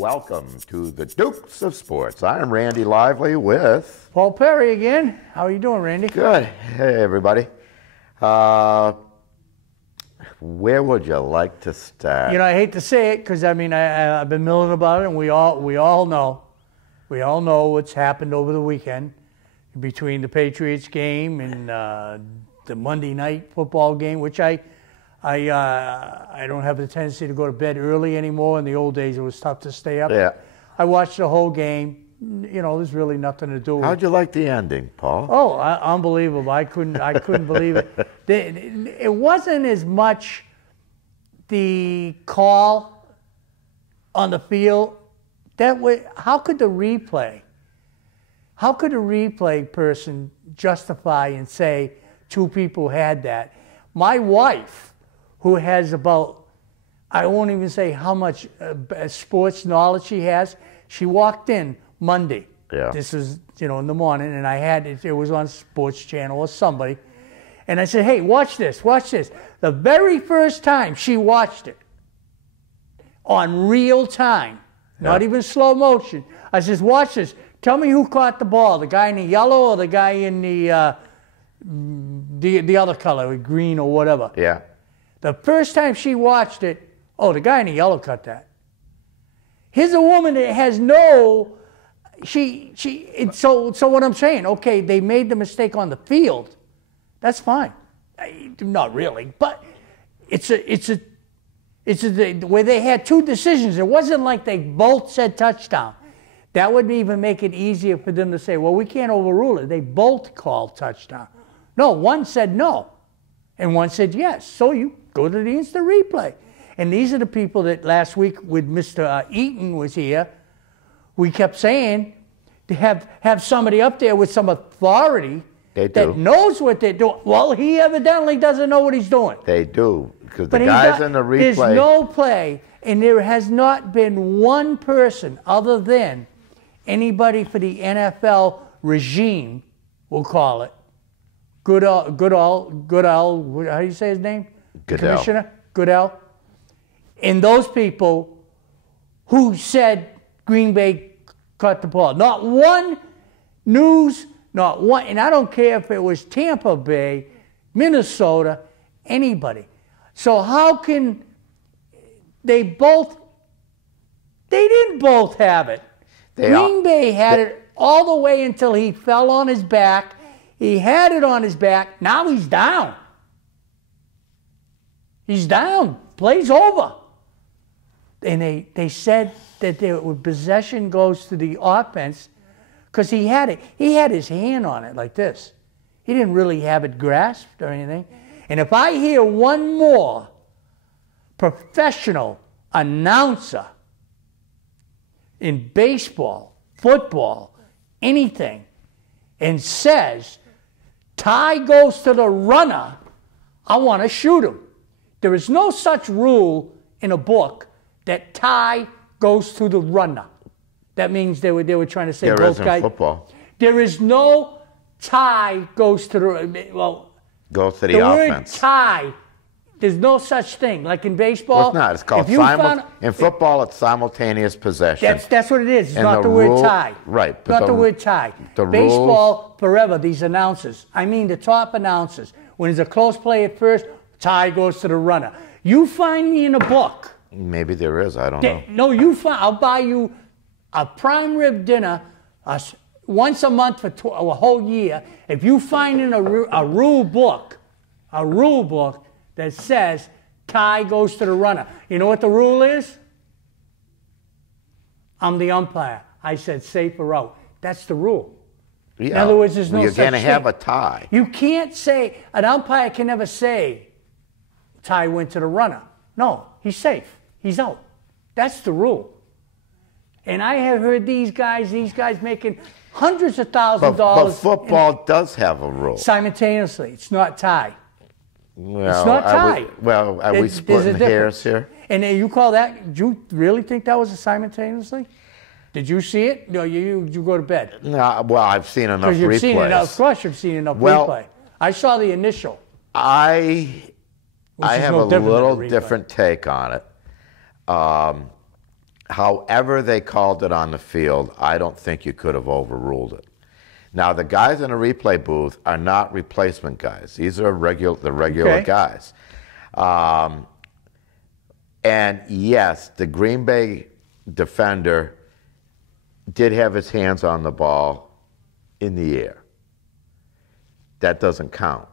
welcome to the Dukes of Sports. I'm Randy Lively with... Paul Perry again. How are you doing, Randy? Good. Hey, everybody. Where would you like to start? You know, I hate to say it because, I mean, I've been milling about it, and we all know what's happened over the weekend between the Patriots game and the Monday night football game, which I don't have the tendency to go to bed early anymore. In the old days, it was tough to stay up. Yeah. I watched the whole game. You know, there's really nothing to do with it. How'd you like the ending, Paul? Oh, unbelievable. I couldn't believe it. It wasn't as much the call on the field. How could the replay person justify and say two people had that? My wife, who has about, I won't even say how much sports knowledge she has, she walked in Monday. Yeah. This was, in the morning, and I had it was on Sports Channel or somebody. And I said, hey, watch this. The very first time she watched it on real time, not even slow motion, I says, watch this. Tell me who caught the ball, the guy in the yellow or the guy in the other color, green or whatever. Yeah. The first time she watched it, oh, the guy in the yellow caught that. Here's a woman that has no, so what I'm saying, okay, they made the mistake on the field. That's fine. Not really, but it's where they had two decisions. It wasn't like they both said touchdown. That would even make it easier for them to say, well, we can't overrule it. They both called touchdown. No, one said no, and one said yes. So you go to the instant replay. And these are the people that last week with Mr. Eaton was here, we kept saying to have somebody up there with some authority that knows what they're doing. Well, he evidently doesn't know what he's doing. They do, because the guys in the replay... There's no play, and there has not been one person other than anybody for the NFL regime, we'll call it, Goodell, how do you say his name? Goodell. Commissioner Goodell. And those people who said Green Bay caught the ball. Not one news, not one, and I don't care if it was Tampa Bay, Minnesota, anybody. So how can they didn't both have it. Green Bay had it all the way until he fell on his back. He had it on his back. Now he's down. He's down. Play's over. And they said that possession goes to the offense because he had it. He had his hand on it like this. He didn't really have it grasped or anything. And if I hear one more professional announcer in baseball, football, anything, and says, tie goes to the runner, I want to shoot him. There is no such rule in a book that tie goes to the runner. That means they were trying to say there both is guys. In football. There is no tie goes to the, well, goes to the offense. Word tie, there's no such thing. Like in baseball. Well, it's not. It's called in football, it's simultaneous possession. That's what it is. It's not the word tie. Right. Not the word tie. Baseball, forever, these announcers. I mean the top announcers. When it's a close play at first, tie goes to the runner. You find me in a book. Maybe there is. I don't know. No, I'll buy you a prime rib dinner once a month for a whole year. If you find in a rule book that says tie goes to the runner. You know what the rule is? I'm the umpire. I said safe or out. That's the rule. Yeah. In other words, there's no such thing. You're going to have a tie. You can't say, an umpire can never say tie went to the runner. No, he's safe. He's out. That's the rule. And I have heard these guys making hundreds of thousands of dollars. But football does have a rule. Simultaneously. It's not tie. Well, it's not tie. Are we splitting hairs here? And you call that, do you really think that was a simultaneously? Did you see it? No, you go to bed. No, well, I've seen enough replays. Of course you've seen enough replay. I saw the initial. I have a little different take on it. however they called it on the field, I don't think you could have overruled it. Now, the guys in the replay booth are not replacement guys. These are the regular Okay. guys. And yes, the Green Bay defender did have his hands on the ball in the air. That doesn't count.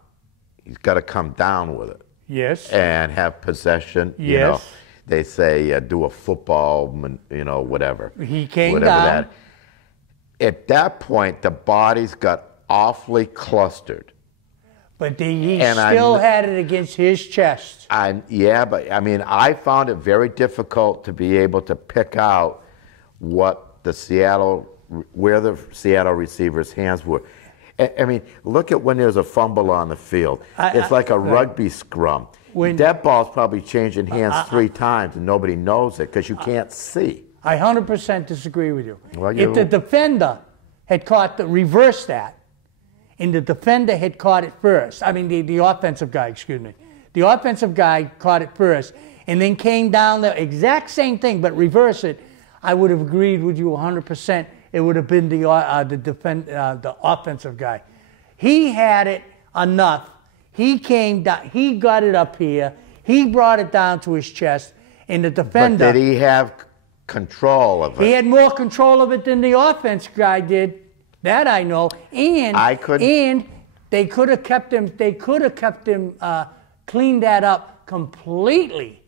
He's got to come down with it Yes. and have possession. You Yes. know, they say do a football, whatever. He came whatever down. That. At that point, the bodies got awfully clustered. But he And still had it against his chest. Yeah, but I mean, I found it very difficult to be able to pick out where the Seattle receivers' hands were. I mean, look at when there's a fumble on the field. It's like a rugby scrum. That ball's probably changing hands 3 times and nobody knows it because you can't see. I 100% disagree with you. Well, if the defender had reversed that, and the defender had caught it first, I mean the offensive guy, excuse me, the offensive guy caught it first, and then came down the exact same thing but reverse it, I would have agreed with you 100%. It would have been the offensive guy. He had it enough. He came down. He got it up here. He brought it down to his chest, and the defender. But did he have control of it? He had more control of it than the offense guy did. That I know. And they could have kept him. They could have kept him. Cleaned that up completely.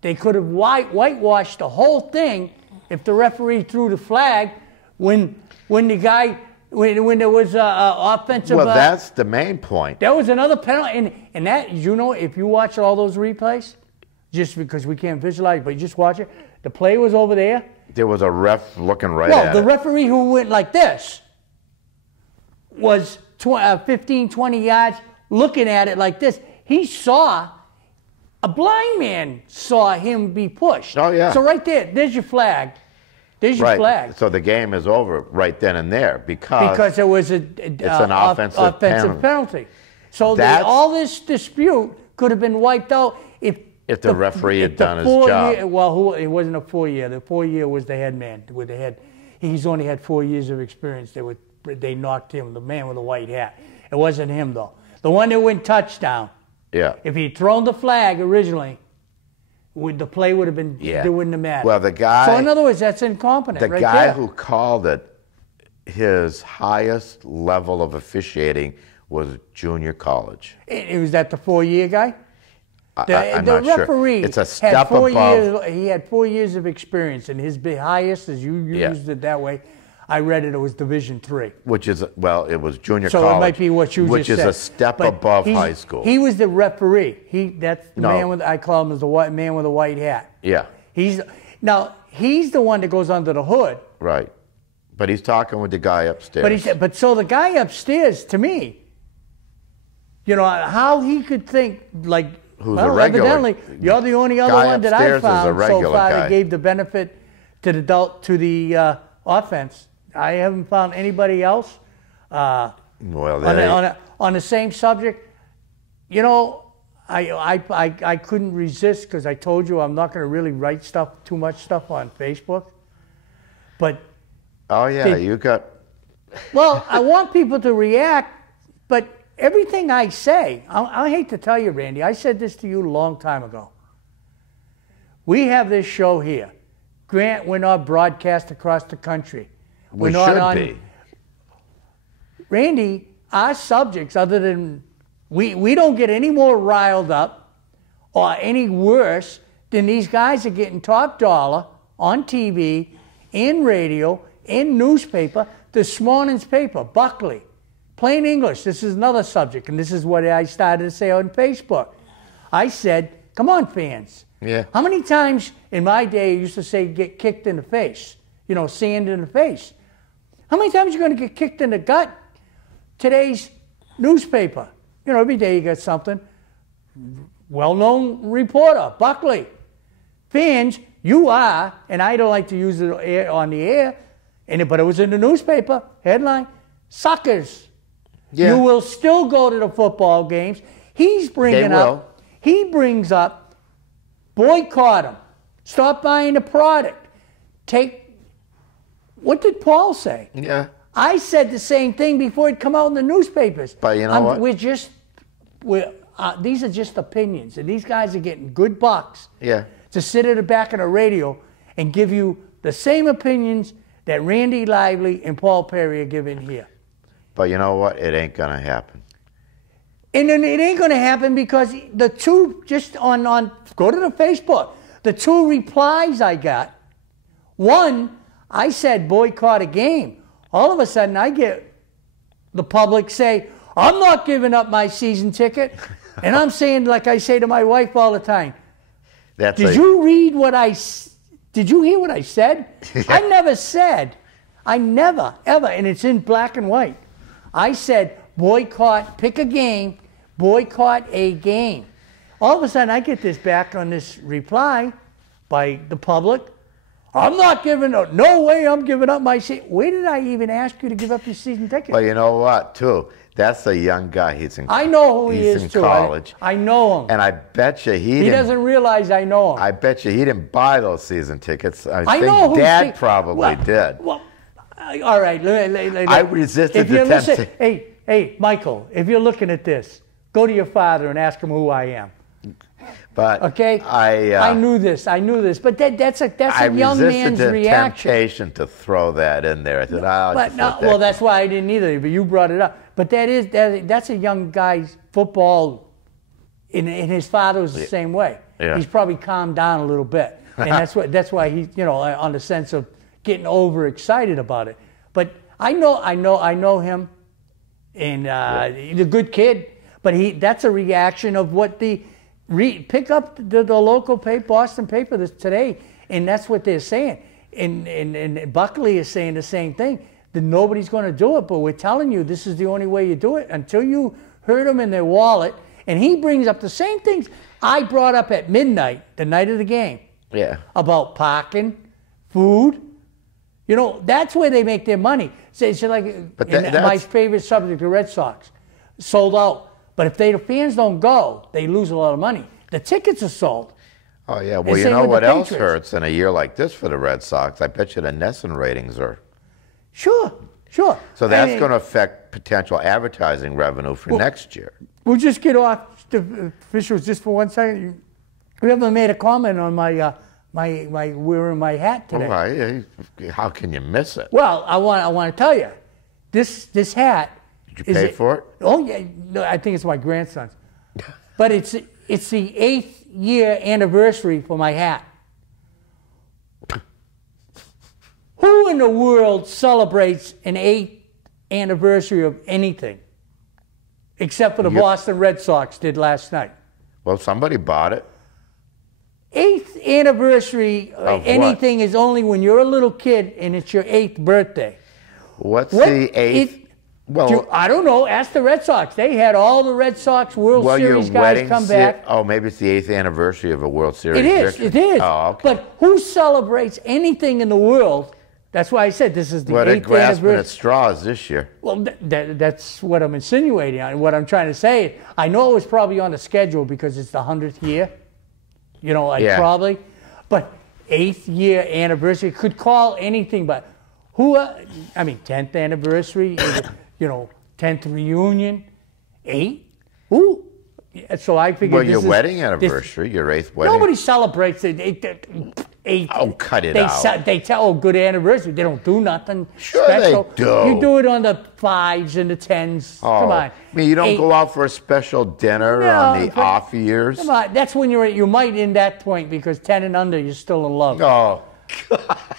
They could have whitewashed the whole thing if the referee threw the flag when there was offensive. Well, that's the main point. There was another penalty, and that if you watch all those replays, just because we can't visualize, but you just watch it. The play was over there. There was a ref looking right at it. Well, the referee who went like this was 15, 20 yards looking at it like this. He saw. A blind man saw him be pushed. Oh, yeah. So right there's your flag. There's your flag. So the game is over right then and there because it was it's an offensive penalty. So all this dispute could have been wiped out if the referee had done his job. It wasn't a 4-year. The 4-year was the head man with the head. He's only had 4 years of experience. They knocked him, the man with the white hat. It wasn't him though. The one that went touchdown. Yeah. If he'd thrown the flag originally, the play would have been. Yeah. It wouldn't have mattered. Well, the guy. So in other words, that's incompetent. The guy who called it, his highest level of officiating was junior college. Was that the 4-year guy? I'm the not referee sure. It's a step above. He had 4 years of experience, and his highest, as you used it that way, I read it was Division III. Which is, it was junior college. So it might be what you just said. Which is a step above high school. He was the referee. That's the man with, I call him as the man with the white hat. Yeah. He's the one that goes under the hood. Right. But he's talking with the guy upstairs. But so the guy upstairs, to me, how he could think like, evidently, you're the only other one that I found so far that gave the benefit to the offense. I haven't found anybody else on the same subject. I couldn't resist because I told you I'm not going to really write too much stuff on Facebook. But you got. Well, I want people to react, but everything I say, I hate to tell you, Randy, I said this to you a long time ago. We have this show here. Grant, we're not broadcast across the country. We should be. Randy, our subjects, other than we don't get any more riled up or any worse than these guys are getting top dollar on TV, in radio, in newspaper. This morning's paper, Buckley, plain English. This is another subject, and this is what I started to say on Facebook. I said, come on, fans. Yeah. How many times in my day you used to say get kicked in the face? Sand in the face. How many times are you going to get kicked in the gut? Today's newspaper. Every day you got something. Well-known reporter, Buckley. Fans, you are, and I don't like to use it on the air, but it was in the newspaper, headline, suckers. Yeah. You will still go to the football games. He brings up, boycott them. Stop buying the product. What did Paul say? Yeah. I said the same thing before it come out in the newspapers. But you know what? These are just opinions, and these guys are getting good bucks Yeah. to sit at the back of the radio and give you the same opinions that Randy Lively and Paul Perry are giving here. But you know what? It ain't gonna happen. And then it ain't going to happen because the two, just on go to the Facebook, the two replies I got, one, I said boycott a game. All of a sudden I get the public say, I'm not giving up my season ticket. And I'm saying, like I say to my wife all the time, did you hear what I said? I never said, ever, and it's in black and white. I said, boycott, pick a game, boycott a game. All of a sudden, I get this back on this reply by the public. I'm not giving up, no way I'm giving up my seat. Where did I even ask you to give up your season ticket? Well, you know what, too? That's a young guy. I know who he is, in too. college. I know him. And I bet you he doesn't realize I know him. I bet you he didn't buy those season tickets. I think know who Dad probably did. Well, all right. I resisted the temptation. Hey, Michael, if you're looking at this, go to your father and ask him who I am. But okay, I knew this. But that's a young man's reaction. I resisted the reaction. temptation to throw that in there. I said, well, that's why I didn't either. But you brought it up. But that's a young guy's football. And his father was the same way. Yeah. He's probably calmed down a little bit, and that's why he's on the sense of getting overexcited about it. But I know him, and he's a good kid. But that's a reaction of what pick up the local paper, Boston paper today, and that's what they're saying. And Buckley is saying the same thing, that nobody's going to do it, but we're telling you this is the only way you do it until you hurt them in their wallet. And he brings up the same things I brought up at midnight, the night of the game. Yeah. About parking, food. That's where they make their money. So like, my favorite subject, the Red Sox, sold out. But if the fans don't go, they lose a lot of money. The tickets are sold. Oh, yeah. Well, you know what else hurts in a year like this for the Red Sox? I bet you the NESN ratings are. Sure. So that's going to affect potential advertising revenue for next year. We'll just get off the officials just for 1 second. We haven't made a comment on my wearing my hat today. Well, how can you miss it? Well, I want to tell you, this hat. Did you pay for it? Oh yeah, no, I think it's my grandson's. But it's the 8th year anniversary for my hat. Who in the world celebrates an 8th anniversary of anything? Except for the Boston Red Sox did last night. Well, somebody bought it. 8th anniversary of anything is only when you're a little kid and it's your 8th birthday. What's the 8th? Well, I don't know. Ask the Red Sox. They had all the Red Sox World Series guys come back. Oh, maybe it's the 8th anniversary of a World Series victory. It is. Oh, okay. But who celebrates anything in the world? That's why I said this is the 8th anniversary. Well, they're grasping at straws this year. Well, that's what I'm insinuating. What I'm trying to say, I know it was probably on the schedule because it's the 100th year. Probably. But 8th year anniversary could call anything, but 10th anniversary, 10th reunion, 8? Who? So I figured Well, your wedding anniversary, your 8th wedding. Nobody celebrates it. 8. Oh, cut it out. They tell, good anniversary. They don't do nothing special. They do. You do it on the 5s and the 10s. Oh, come on. I mean, you don't go out for a special dinner on the off years? Come on. That's when you might in that point because 10 and under, you're still in love. Oh,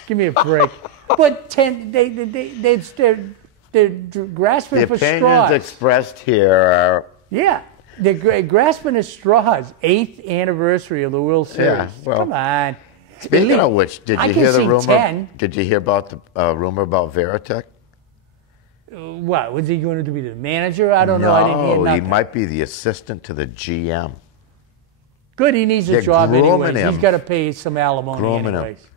give me a break. But 10, they're grasping for straws. The opinions expressed here are... Yeah. They're grasping at straws. 8th anniversary of the World Series. Yeah, well, come on. Speaking of which, did you hear the rumor? 10. Did you hear about the rumor about Veritek? What? Was he going to be the manager? I don't know. I didn't hear nothing. He might be the assistant to the GM. Good. He needs a job anyways. He's got to pay some alimony anyways.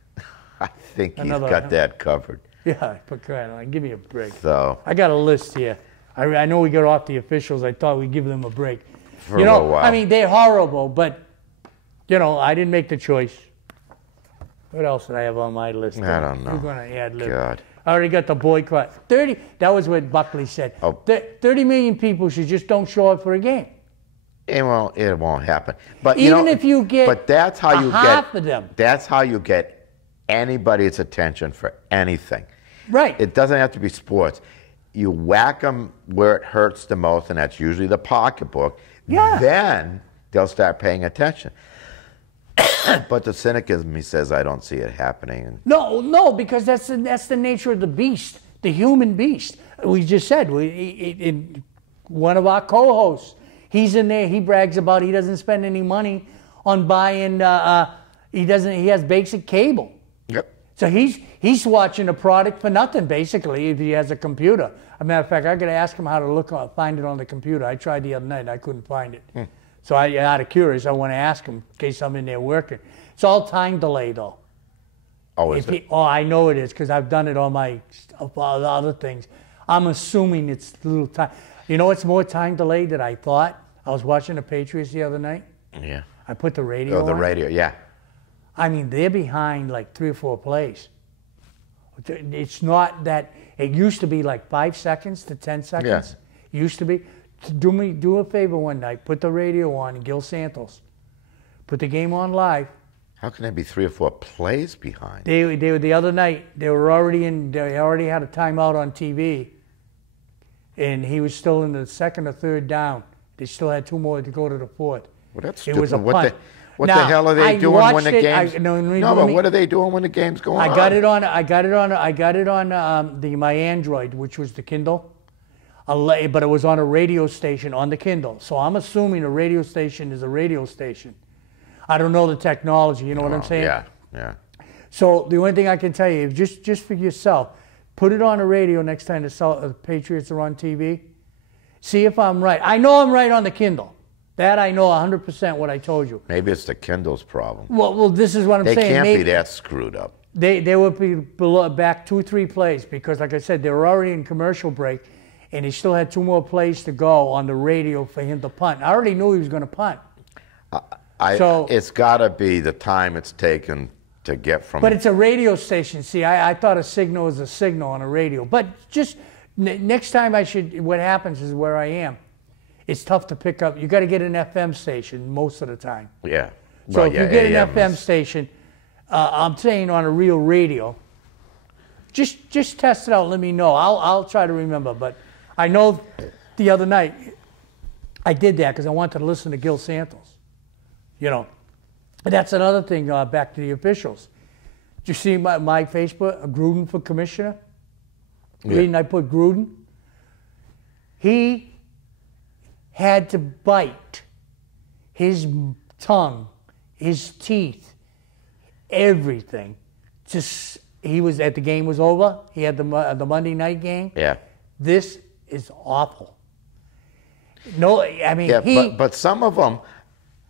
I think he's got that covered. Yeah, but give me a break. So I got a list here. I know we got off the officials. I thought we'd give them a break. For a little while. I mean, they're horrible, but, I didn't make the choice. What else did I have on my list? I don't know. We're going to add lib. God. I already got the boycott. 30, that was what Buckley said. Oh. 30 million people should just don't show up for a game. It won't happen. But Even if you get but that's how you half get of them. That's how you get anybody's attention for anything. Right. It doesn't have to be sports. You whack them where it hurts the most, and that's usually the pocketbook. Yeah. Then they'll start paying attention. But the cynic in me says I don't see it happening. No, because that's the nature of the beast, the human beast. We just said, one of our co-hosts, he's in there, he brags about he doesn't spend any money on buying, he has basic cable. Yep. So he's watching a product for nothing, basically, if he has a computer. As a matter of fact, I got to ask him how to find it on the computer. I tried the other night, and I couldn't find it. So out of curious, I want to ask him in case I'm in there working. It's all time delay, though. Oh, is it? I know it is because I've done it on my other things. I'm assuming it's a little time. You know what's more time delayed than I thought? I was watching the Patriots the other night. Yeah. I put the radio Oh, the on. radio, yeah. I mean, they're behind like 3 or 4 plays. It's not that. It used to be like 5 seconds to 10 seconds. Yeah. Used to be. Do a favor one night. Put the radio on, Gil Santos. Put the game on live. How can there be 3 or 4 plays behind? They were the other night. They already had a timeout on TV, and he was still in the 2nd or 3rd down. They still had 2 more to go to the 4th. Well, that's It stupid. was a punt. What Now, the hell are they I doing when watched the it. game's? But what are they doing when the game's going on? I got it on my Android, which was the Kindle. But it was on a radio station on the Kindle. So I'm assuming a radio station is a radio station. I don't know the technology. You know what I'm saying? Yeah. So the only thing I can tell you is just for yourself, put it on the radio next time the Patriots are on TV. See if I'm right. I know I'm right on the Kindle. That I know 100% what I told you. Maybe it's the Kindle's problem. Well, this is what I'm They saying. can't Maybe be that screwed up. They would be back 2 or 3 plays because, like I said, they were already in commercial break, and he still had 2 more plays to go on the radio for him to punt. I already knew he was going to punt. It's got to be the time it's taken to get from. But it's a radio station. See, I thought a signal was a signal on a radio. But just next time what happens is where I am. It's tough to pick up. You got to get an FM station most of the time. Yeah. So Well, if yeah, you get an AM FM is- station, I'm saying on a real radio, just test it out. Let me know. I'll try to remember. But I know the other night I did that because I wanted to listen to Gil Santos. You know, but that's another thing. Back to the officials. Did you see my Facebook? Gruden for commissioner. Yeah. Reading I put Gruden. He had to bite his tongue, his teeth, everything. He was at the game was over. He had the Monday night game. Yeah. This is awful. No, I mean Yeah, but some of them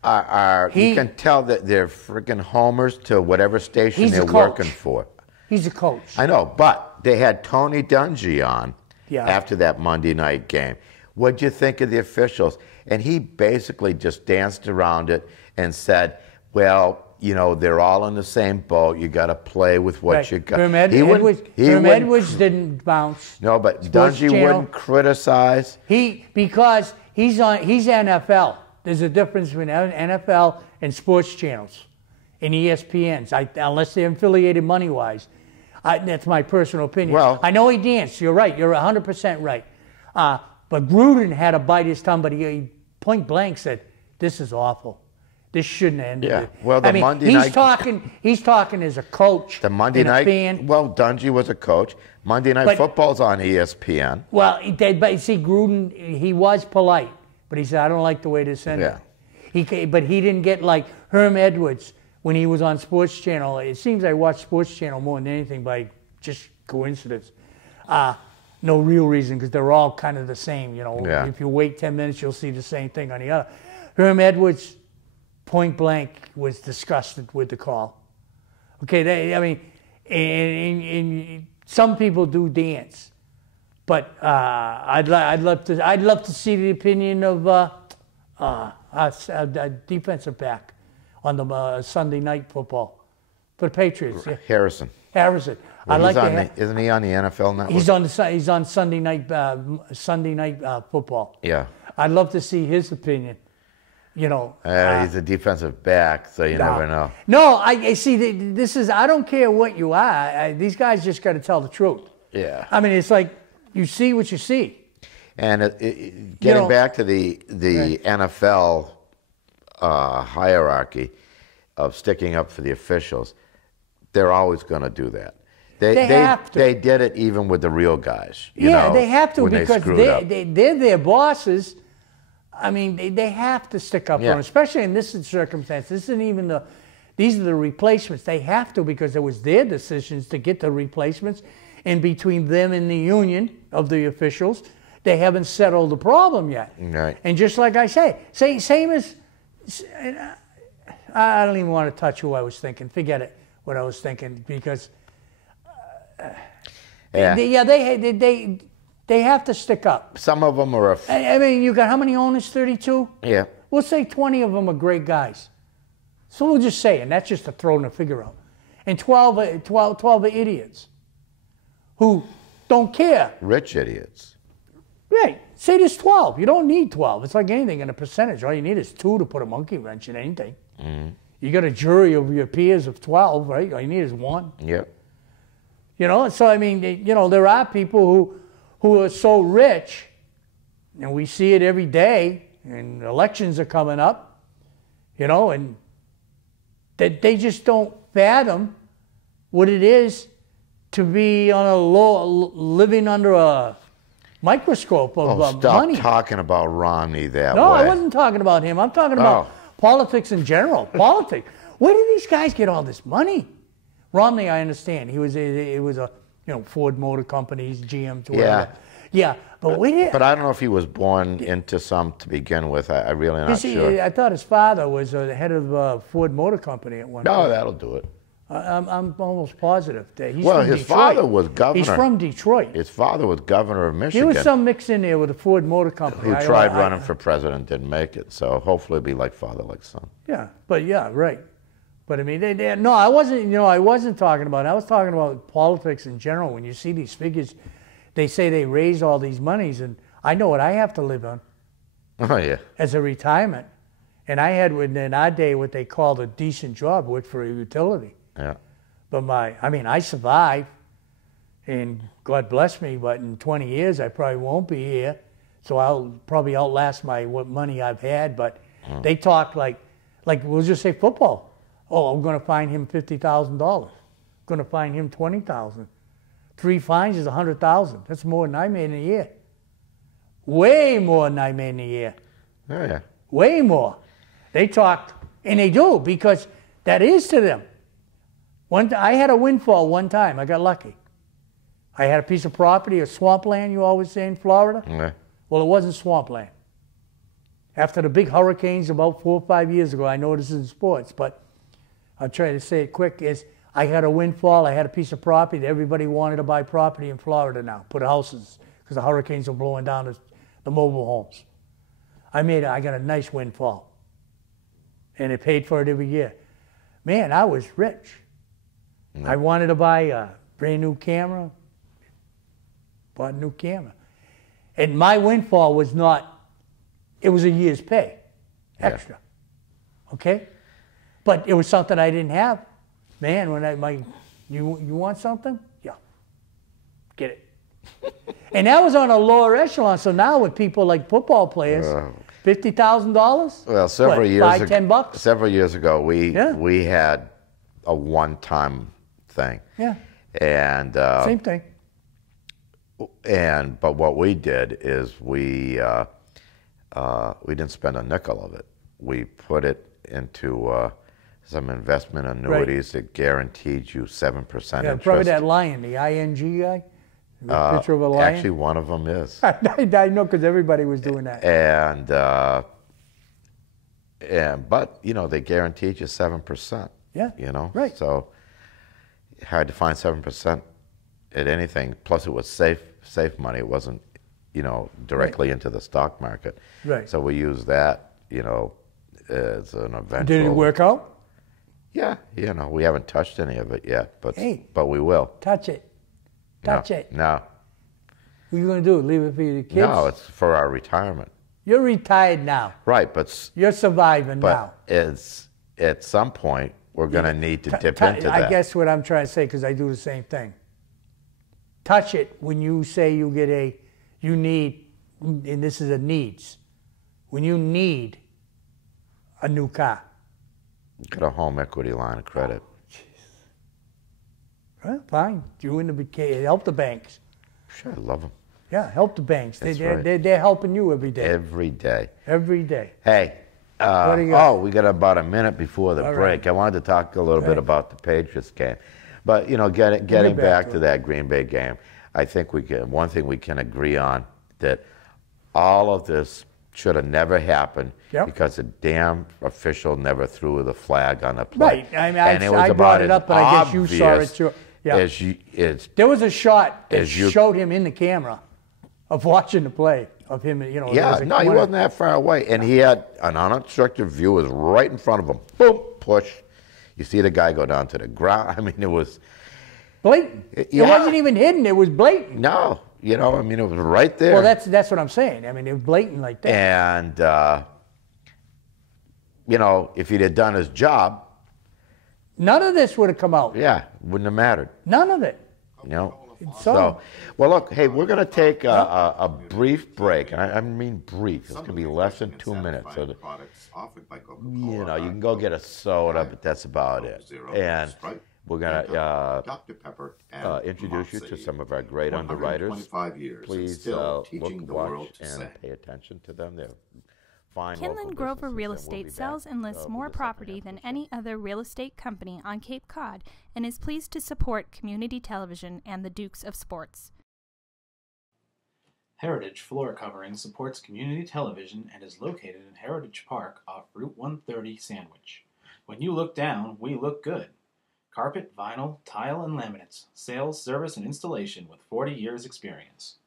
are He- you can tell that they're freaking homers to whatever station He's a they're coach. working for. He's a coach. I know, but they had Tony Dungy on Yeah. after that Monday night game. What'd you think of the officials? And he basically just danced around it and said, well, they're all in the same boat. You got to play with what Right. you got. Herm He wouldn't- Edwards didn't bounce. No, but Sports Dungy Channel. wouldn't criticize. Because he's NFL. There's a difference between NFL and sports channels and ESPNs, unless they're affiliated money-wise. That's my personal opinion. Well- I know he danced. You're right. You're 100% right. But Gruden had to bite his tongue, but he point blank said, "This is awful. This shouldn't have ended Yeah. it." Well, the I mean, Monday he's night- talking as a coach. The Monday and a night, fan. well, Dungy was a coach. Monday Night But- Football's on ESPN. Well, but you see, Gruden, he was polite, but he said, "I don't like the way this ended." Yeah. But he didn't get like Herm Edwards when he was on Sports Channel. It seems I watch Sports Channel more than anything by just coincidence. No real reason, because they're all kind of the same. Yeah. If you wait 10 minutes, you'll see the same thing on the other. Herm Edwards, point blank, was disgusted with the call. Okay, and some people do dance, but I'd love to see the opinion of a defensive back on the Sunday night football. for the Patriots. Yeah. Harrison. Harrison. Well, I like isn't he on the NFL network? He's on Sunday night football. Yeah. I'd love to see his opinion. You know, He's a defensive back, so you never know. No, I see. This is. I don't care what you are. These guys just got to tell the truth. Yeah. I mean, it's like you see what you see. And getting back to the NFL hierarchy of sticking up for the officials, they're always going to do that. They have to. They did it even with the real guys. You Yeah, know, they have to when because they're their bosses. I mean, they have to stick up for them, especially in this circumstance. This isn't even these are the replacements. They have to because it was their decisions to get the replacements. And between them and the union of the officials, they haven't settled the problem yet. Right. And just like I say, same as, I don't even want to touch who I was thinking. Forget it, what I was thinking, because they have to stick up. Some of them are. I mean, you got how many owners? 32? Yeah. We'll say 20 of them are great guys. So we'll just say, and that's just to throw a figure out. And 12 are idiots who don't care. Rich idiots. Right. Say there's 12. You don't need 12. It's like anything in a percentage. All you need is 2 to put a monkey wrench in anything. Mm-hmm. You got a jury of your peers of 12, right? All you need is 1. Yep. You know, so I mean, there are people who are so rich, and we see it every day, and elections are coming up, and that they just don't fathom what it is to be living under a microscope of money. Stop talking about Romney that way. No, I wasn't talking about him. I'm talking about politics in general. Politics. Where did these guys get all this money? Romney, I understand. It was a Ford Motor Company's GM to whatever. Yeah, but But I don't know if he was born into some to begin with. I really not sure. I thought his father was the head of Ford Motor Company at one point. No, that'll do it. I'm almost positive that he's from from his Detroit. father was governor. He's from Detroit. His father was governor of Michigan. There was some mix in there with the Ford Motor Company. Who tried running for president, didn't make it. So hopefully it'll be like father, like son. Yeah, right. But I mean, no, I wasn't talking about it. I was talking about politics in general. When you see these figures, they say they raise all these monies, and I know what I have to live on. Oh, yeah. As a retirement. And I had, in our day, what they called a decent job, worked for a utility. Yeah. But I survived, and God bless me, but in 20 years, I probably won't be here. So I'll probably outlast what money I've had. But they talk like we'll just say football. Oh, I'm going to fine him $50,000. Going to fine him $20,000. 3 fines is $100,000. That's more than I made in a year. Way more than I made in a year. Oh, yeah. Way more. They talk, and they do, because that is to them. I had a windfall one time. I got lucky. I had a piece of property, a swampland, you always say in Florida. Yeah. Well, it wasn't swampland. After the big hurricanes about 4 or 5 years ago, I know this is in sports, but I'll try to say it quick, I had a windfall. I had a piece of property that everybody wanted to buy property in Florida now, put houses, because the hurricanes were blowing down the mobile homes. I got a nice windfall. And it paid for it every year. Man, I was rich. Mm. I wanted to buy a brand new camera. Bought a new camera. And my windfall was it was a year's pay, extra. Yeah. Okay? But it was something I didn't have. Man, you want something? Yeah. Get it. And that was on a lower echelon. So now with people like football players, $50,000? Well, several years ago, $10? Several years ago, we had a one-time thing. Yeah. And same thing. But what we did is we didn't spend a nickel of it. We put it into some investment annuities that guaranteed you 7% interest. Probably that lion, the ING guy. The picture of a lion. Actually, one of them is. I know, because everybody was doing that. But they guaranteed you 7%. Yeah. Right. So hard to find 7% at anything. Plus, it was safe money. It wasn't, directly into the stock market. Right. So we used that, as an eventual. Did it work out? Yeah, you know, we haven't touched any of it yet, but Hey. but we will. Touch it. Touch No, it. No, What are you going to do? Leave it for your kids? no, it's for our retirement. You're retired now. Right, but You're surviving now. it's at some point we're going to need to dip into I that. guess what I'm trying to say, because I do the same thing. Touch it when you say you need, and this is a needs, when you need a new car. Get a home equity line of credit. Well, fine. You in the help the banks. Sure, I love them Yeah, help the banks. That's right. They're helping you every day. every day. Every day. Hey, What do you got? we got about a minute before the All break. right. I wanted to talk a little bit Right. about the Patriots game, but you know, getting back back to to it. that Green Bay game, I think one thing we can agree on that all of this should have never happened Yep. because the damn official never threw the flag on the play. Right. I mean, And it was I brought about it as up, but I guess you saw it obvious too. Yeah. as There was a shot that As you- showed him in the camera of watching the play of him. You know, there Yeah, was a no, he corner. wasn't that far away, and he had an unobstructed view. Was right in front of him. Boom, push. You see the guy go down to the ground. I mean, it was Blatant. It Yeah. wasn't even hidden. It was blatant. no, you know, I mean, it was right there. Well, that's what I'm saying. I mean, it was blatant like that. And you know, if he'd have done his job, None of this would have come out. yeah, wouldn't have mattered. None of it. You know. So- So, well, look, hey, we're going to take a brief break, and I mean brief. It's going to be less than 2 minutes. So, you know, you can go get a soda, but that's about it. And we're going to Dr. Pepper introduce you to some of our great underwriters. 125 years and Please still look, teaching the world watch, to and sing. pay attention to them. They're fine local Kinlan Grover businesses, Real and we'll be Estate back, sells and lists with more the second property half than of the any other real estate company on Cape Cod and is pleased to support community television and the Dukes of Sports. Heritage Floor Covering supports community television and is located in Heritage Park off Route 130 Sandwich. When you look down, we look good. Carpet, vinyl, tile, and laminates. Sales, service, and installation with 40 years experience.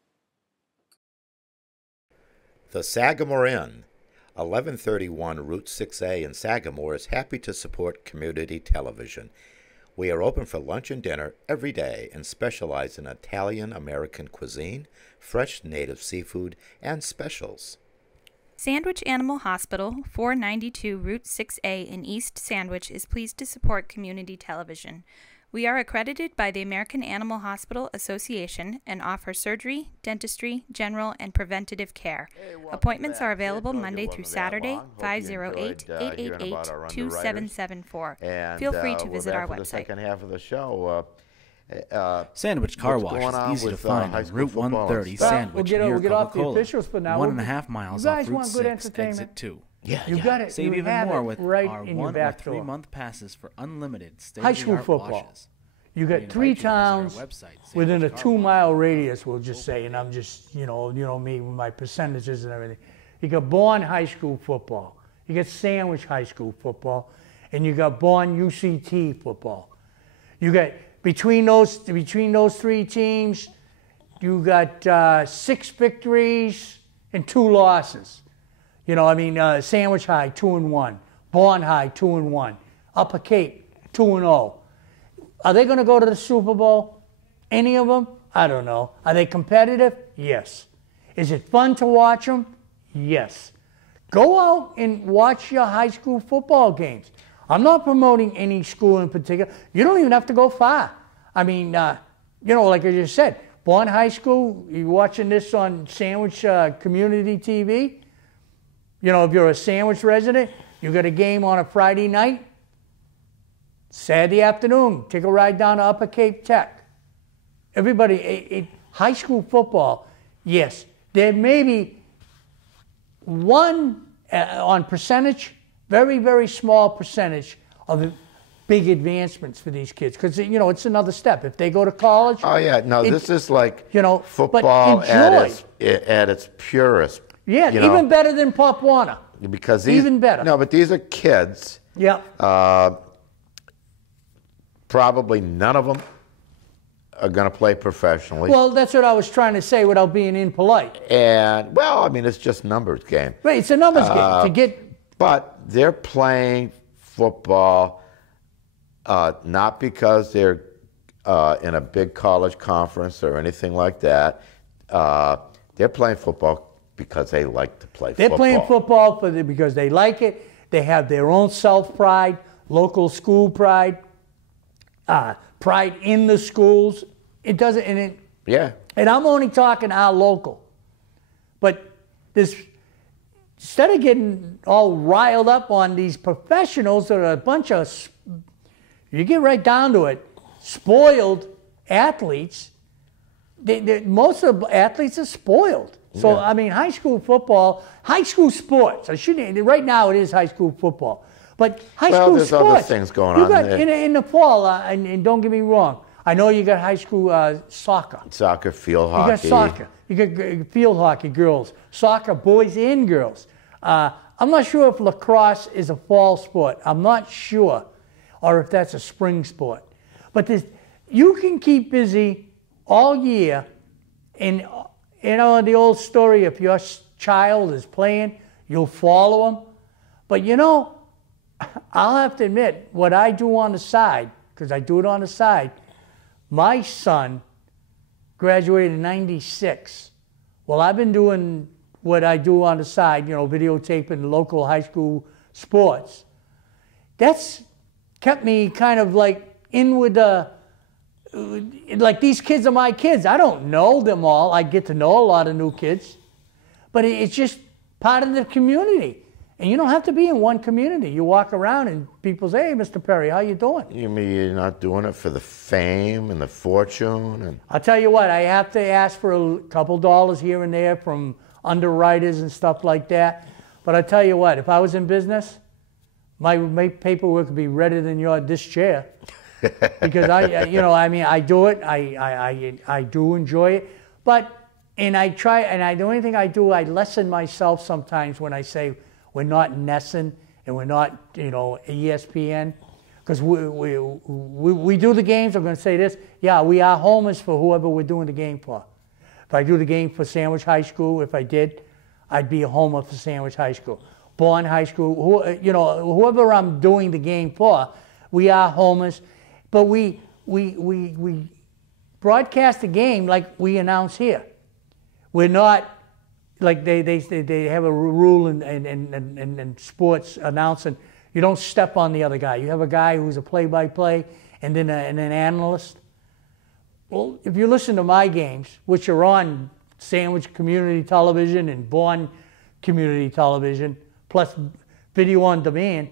The Sagamore Inn, 1131 Route 6A in Sagamore, is happy to support community television. We are open for lunch and dinner every day and specialize in Italian-American cuisine, fresh native seafood, and specials. Sandwich Animal Hospital, 492 Route 6A in East Sandwich, is pleased to support community television. We are accredited by the American Animal Hospital Association and offer surgery, dentistry, general, and preventative care. Appointments are available Monday through Saturday, 508-888-2774. Feel free to visit our The website. second half of the show. Sandwich Car What's Wash going on is easy to with, find high on school Route football and 130 stuff? Sandwich we'll near get off the Coca-Cola. officials for now. 1.5 miles You off guys Route want good 6, entertainment? exit 2. You got it. Save you even have more it with right our in your 1 or back door. 3 month passes for unlimited High school state-of-the-art football. washes. You We got invite 3 you to visit our towns website, within a Sandwich Car 2-mile radius, we'll just say, and I'm just, you know me with my percentages and everything. You got Bourne High School football. You got Sandwich High School football, and you got Bourne UCT football. You got between those 3 teams, you got 6 victories and 2 losses. You know, I mean, Sandwich High 2-1, Bourne High 2-1, Upper Cape 2-0. Are they going to go to the Super Bowl? Any of them? I don't know. Are they competitive? Yes. Is it fun to watch them? Yes. Go out and watch your high school football games. I'm not promoting any school in particular. You don't even have to go far. I mean, you know, like I just said, Bourne High School, you're watching this on Sandwich Community TV. You know, if you're a Sandwich resident, you got a game on a Friday night, Saturday afternoon, take a ride down to Upper Cape Tech. Everybody, high school football, yes, there may be one on percentage, very, very small percentage of the big advancements for these kids because, you know, it's another step. If they go to college. Oh, yeah. No, this is like you know, but football enjoy. at its purest. Yeah, you even know, better than Pop Warner. because these, even better. No, but these are kids. Yeah. Probably none of them are going to play professionally. Well, that's what I was trying to say without being impolite. And, well, I mean, it's just numbers game. Right, it's a numbers game. To get But they're playing football not because they're in a big college conference or anything like that. They're playing football because they like to play football. They're playing football because they like it. They have their own self-pride, local school pride, pride in the schools. It doesn't, Yeah. And I'm only talking our local. But this, instead of getting all riled up on these professionals that are a bunch of, you get right down to it, spoiled athletes. Most of the athletes are spoiled. So, Yeah. I mean, high school football, high school sports, right now it is high school football. But high school there's sports. other things going you on got, there. in the fall, and don't get me wrong, I know you got high school soccer. Soccer, field You hockey. got soccer. You got field hockey, girls. Soccer, boys and girls. I'm not sure if lacrosse is a fall sport. I'm not sure. Or if that's a spring sport. But you can keep busy all year. And, you know, the old story, if your child is playing, you'll follow them. But, you know, I'll have to admit, what I do on the side, because I do it on the side, my son graduated in '96. Well, I've been doing what I do on the side, you know, videotaping local high school sports. That's kept me kind of like in with like these kids are my kids. I don't know them all. I get to know a lot of new kids. But it's just part of the community. And you don't have to be in one community. You walk around and people say, hey, Mr. Perry, how you doing? You mean you're not doing it for the fame and the fortune? And I'll tell you what, I have to ask for a couple dollars here and there from underwriters and stuff like that. But I'll tell you what, if I was in business, my paperwork would be redder than this chair. Because I do it. I do enjoy it. I try, and the only thing I do, I lessen myself sometimes when I say we're not Nesson and we're not, ESPN. Because we do the games, I'm going to say this, yeah, we are homers for whoever we're doing the game for. If I do the game for Sandwich High School, if I did, I'd be a homer for Sandwich High School. Bourne High School, whoever I'm doing the game for, we are homers. But we broadcast the game like we announce here. We're not like they have a rule in sports announcing. You don't step on the other guy. You have a guy who's a play-by-play and then an analyst. Well, if you listen to my games, which are on Sandwich Community Television and Bourne Community Television, plus video on demand,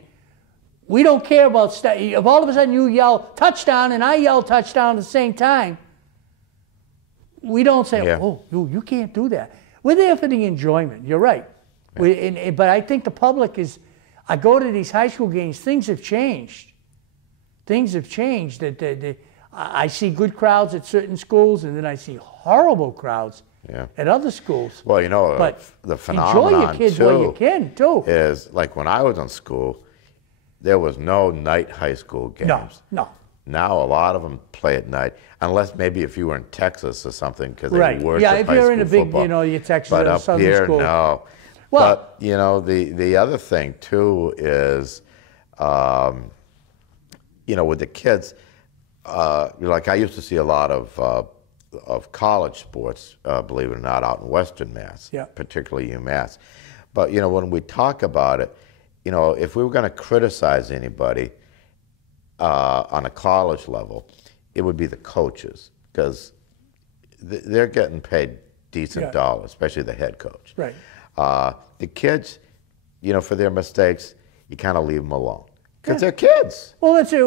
we don't care about if all of a sudden you yell touchdown and I yell touchdown at the same time, we don't say, oh, you can't do that. We're there for the enjoyment. You're right. Yeah. But I think the public is, I go to these high school games, things have changed. Things have changed. I see good crowds at certain schools, and then I see horrible crowds at other schools. Well, but the phenomenon, enjoy your kids while you can, too. Is like when I was in school, there was no night high school games. No. Now a lot of them play at night, unless maybe if you were in Texas or something, because they worship yeah, if high you're in a big, football. your Texas but or up Southern here, school. no. Well, but the other thing too is, with the kids, like I used to see a lot of college sports, believe it or not, out in Western Mass, particularly UMass. But when we talk about it, if we were going to criticize anybody on a college level, it would be the coaches, because they're getting paid decent dollars, especially the head coach. Right. The kids, for their mistakes, you kind of leave them alone, because they're kids. Well, that's it.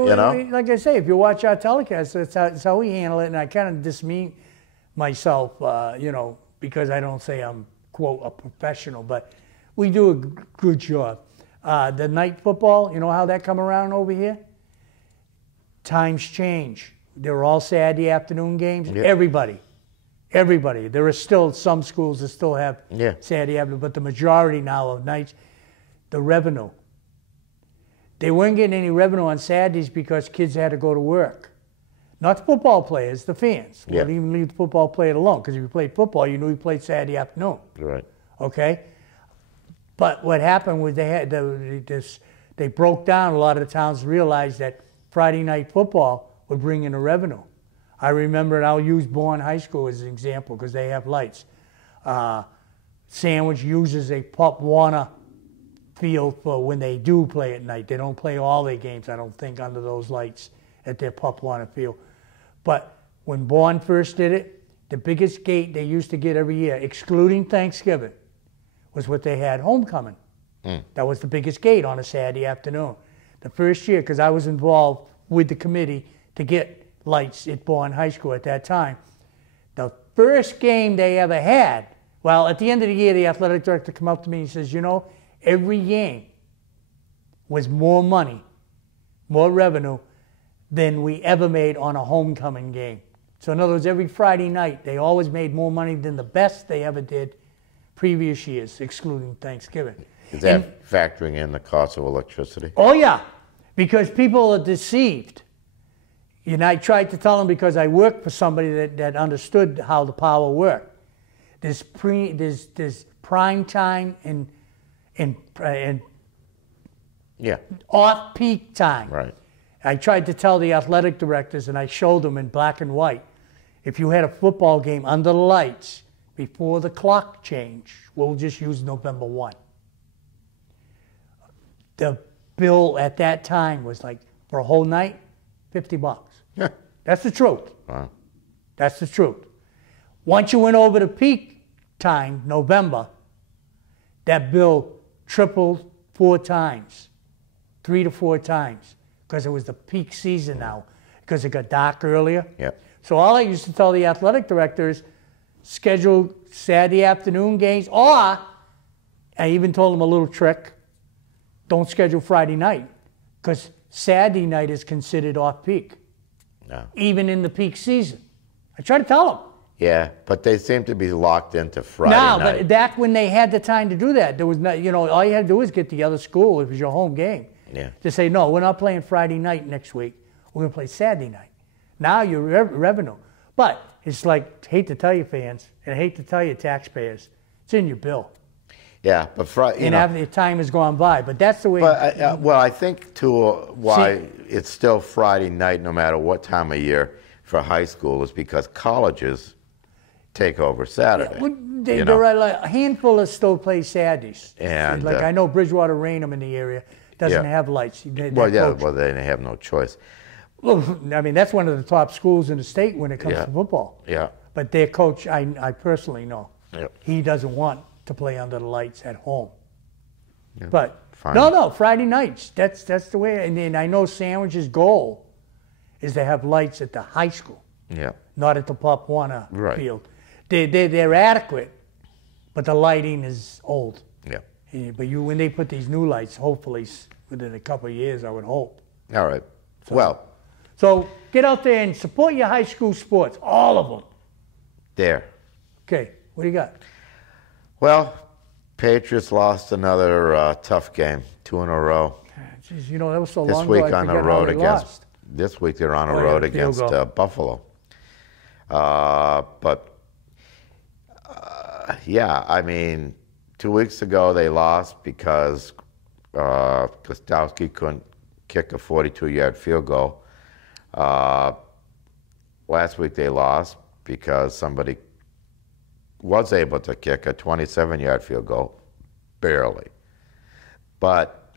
Like I say, if you watch our telecast, that's how we handle it, and I kind of dismean myself, because I don't say I'm, quote, a professional, but we do a good job. The night football, you know how that come around over here? Times change. They're all Saturday afternoon games. Yeah. Everybody. There are still some schools that still have Saturday afternoon, but the majority now of nights, the revenue. They weren't getting any revenue on Saturdays because kids had to go to work. Not the football players, the fans. We wouldn't even leave the football player alone, because if you played football, you knew you played Saturday afternoon. Right. Okay? But what happened was they broke down. A lot of the towns realized that Friday night football would bring in a revenue. I remember, and I'll use Bourne High School as an example because they have lights. Sandwich uses a Pop Warner field for when they do play at night. They don't play all their games, I don't think, under those lights at their Pop Warner field. But when Bourne first did it, the biggest gate they used to get every year, excluding Thanksgiving, was what they had homecoming. That was the biggest gate on a Saturday afternoon. The first year, because I was involved with the committee to get lights at Bourne High School at that time, the first game they ever had, well, at the end of the year, the athletic director came up to me and says, you know, every game was more money, more revenue than we ever made on a homecoming game. So in other words, every Friday night, they always made more money than the best they ever did previous years, excluding Thanksgiving. Is that factoring in the cost of electricity? Oh, yeah, because people are deceived. And I tried to tell them because I worked for somebody that understood how the power worked. There's prime time and off-peak time. Right. I tried to tell the athletic directors, and I showed them in black and white, if you had a football game under the lights before the clock change, we'll just use November 1. The bill at that time was like, for a whole night, $50. Yeah. That's the truth. Wow. That's the truth. Once you went over the peak time, November, that bill tripled 4 times, 3 to 4 times, because it was the peak season now, because it got dark earlier. Yep. So all I used to tell the athletic directors, schedule Saturday afternoon games, or I even told them a little trick, don't schedule Friday night, because Saturday night is considered off-peak, even in the peak season. I try to tell them. Yeah, but they seem to be locked into Friday No, night. but back when they had the time to do that, there was no, you know, all you had to do was get the other school, it was your home game, to say, no, we're not playing Friday night next week, we're going to play Saturday night. Now you're revenue. But it's like, hate to tell you fans, and I hate to tell you taxpayers, it's in your bill. Yeah, but And after the time has gone by, but that's the way. But well, I think too why it's still Friday night, no matter what time of year for high school, is because colleges take over Saturday. There are like a handful of still play Saturdays. And like I know Bridgewater Raynham in the area doesn't have lights. Well, they have no choice. Well, I mean, that's one of the top schools in the state when it comes to football. Yeah. But their coach, I personally know, Yep. he doesn't want to play under the lights at home. Yeah, but fine. no, Friday nights. That's the way. And then I know Sandwich's goal is to have lights at the high school, not at the Pop Warner field. They're adequate, but the lighting is old. Yeah. But when they put these new lights, hopefully within a couple of years, I would hope. All right. So get out there and support your high school sports, all of them. There. Okay, what do you got? Well, Patriots lost another tough game, 2 in a row. Jeez, you know, that was so This long week ago, I on the forgot road how they against. lost. This week they're on a road against Buffalo. Yeah, I mean, 2 weeks ago they lost because Gostowski couldn't kick a 42-yard field goal. Last week they lost because somebody was able to kick a 27-yard field goal, barely. But,